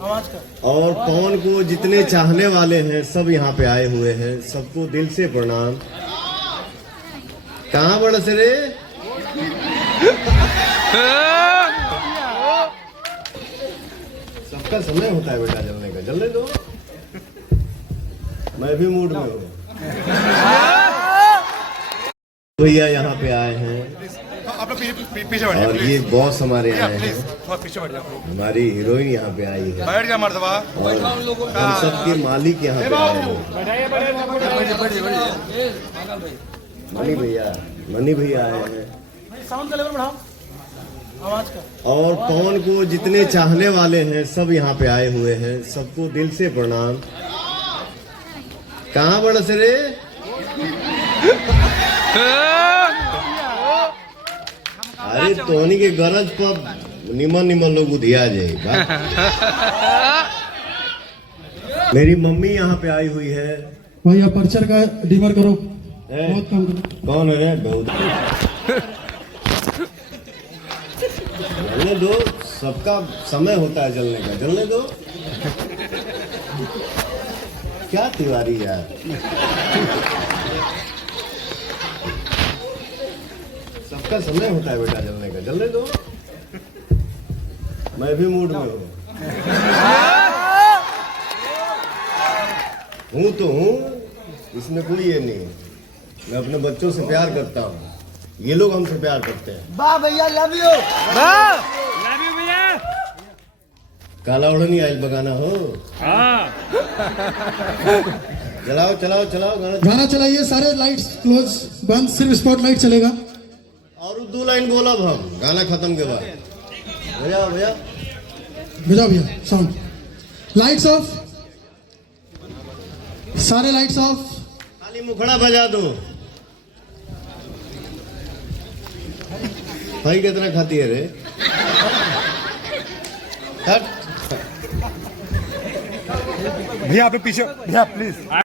और पवन को जितने चाहने वाले हैं सब यहाँ पे आए हुए हैं, सबको दिल से प्रणाम। कहाँ बड़स रे? सबका समय होता है बेटा जलने का, जलने दो। मैं भी मूड में हूँ। भैया यहाँ पे आए हैं और ये बॉस हमारे आए हैं, हमारी हीरोइन यहाँ पे आई है और हम सबके मालिक यहाँ पे आए हैं। मनी भैया आए हैं और पवन को जितने चाहने वाले हैं सब यहाँ पे आए हुए हैं, सबको दिल से प्रणाम। कहाँ बड़स रे? अरे तोहनी के गरज पर निमन लोग उधिया जाए। मेरी मम्मी यहाँ पे आई हुई है। भैया पर्चर का डिमर करो, बहुत कम करो। कौन है? बहुत जलने दो, सबका समय होता है जलने का, जलने दो। क्या तिवारी यार, सबका समय होता है बेटा जलने का, जलने दो। मैं भी मूड में हूँ तो हूँ, इसमें कोई ये नहीं। मैं अपने बच्चों से प्यार करता हूँ, ये लोग हमसे प्यार करते हैं। वाह भैया, लव यू। लव यू भैया। काला ओढ़नी आयल बगाना हो। चलाओ चलाओ चलाओ गाना चलाइए, सारे लाइट्स क्लोज बंद, सिर्फ स्पॉट लाइट चलेगा। और 2 लाइन बोला हम गाना खत्म के बाद। भैया भैया बजाओ भैया साउंड, लाइट्स ऑफ, सारे लाइट्स ऑफ। खाली मुखड़ा बजा दो। भाई कितना खाती है रे? हट भैया आप पीछे, भैया प्लीज।